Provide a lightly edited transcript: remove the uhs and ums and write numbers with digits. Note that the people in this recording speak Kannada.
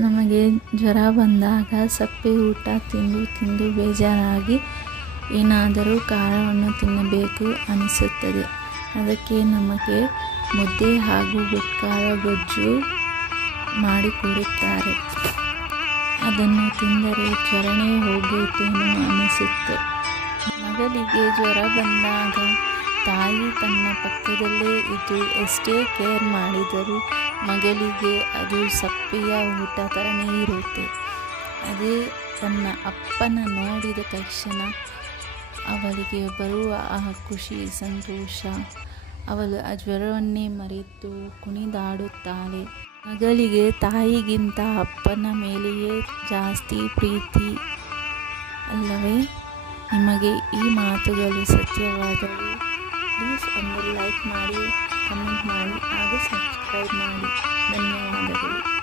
ನಮಗೆ ಜ್ವರ ಬಂದಾಗ ಸಪ್ಪೆ ಊಟ ತಿಂದು ತಿಂದು ಬೇಜಾರಾಗಿ ಏನಾದರೂ ಖಾರವನ್ನು ತಿನ್ನಬೇಕು ಅನಿಸುತ್ತದೆ. ಅದಕ್ಕೆ ನಮಗೆ ಮುದ್ದೆ ಹಾಗೂ ಗುಟ್ಕಾರ ಗೊಜ್ಜು ಮಾಡಿಕೊಡುತ್ತಾರೆ. ಅದನ್ನು ತಿಂದರೆ ಜ್ವರನೇ ಹೋಗುತ್ತೇನೋ ಅನಿಸುತ್ತೆ. ಮಗಳಿಗೆ ಜ್ವರ ಬಂದಾಗ ತಾಯಿ ತನ್ನ ಪಕ್ಕದಲ್ಲೇ ಇದ್ದು ಎಷ್ಟೇ ಕೇರ್ ಮಾಡಿದರೂ ಮಗಳಿಗೆ ಅದು ಸಪ್ಪೆಯ ಊಟ ಥರನೇ ಇರುತ್ತೆ. ಅದೇ ತನ್ನ ಅಪ್ಪನ ನೋಡಿದ ತಕ್ಷಣ ಅವಳಿಗೆ ಬರುವ ಆ ಖುಷಿ, ಸಂತೋಷ, ಅವಳು ಆ ಜ್ವರವನ್ನೇ ಮರೆತು ಕುಣಿದಾಡುತ್ತಾಳೆ. ಮಗಳಿಗೆ ತಾಯಿಗಿಂತ ಅಪ್ಪನ ಮೇಲೆಯೇ ಜಾಸ್ತಿ ಪ್ರೀತಿ ಅಲ್ಲವೇ? ನಿಮಗೆ ಈ ಮಾತುಗಳು ಸತ್ಯವಾದರೆ ಪ್ಲೀಸ್ ಒಂದು ಲೈಕ್ ಮಾಡಿ, ಕಮೆಂಟ್ ಮಾಡಿ ಹಾಗೂ ಸಬ್ಸ್ಕ್ರೈಬ್ ಮಾಡಿ. ಧನ್ಯವಾದಗಳು.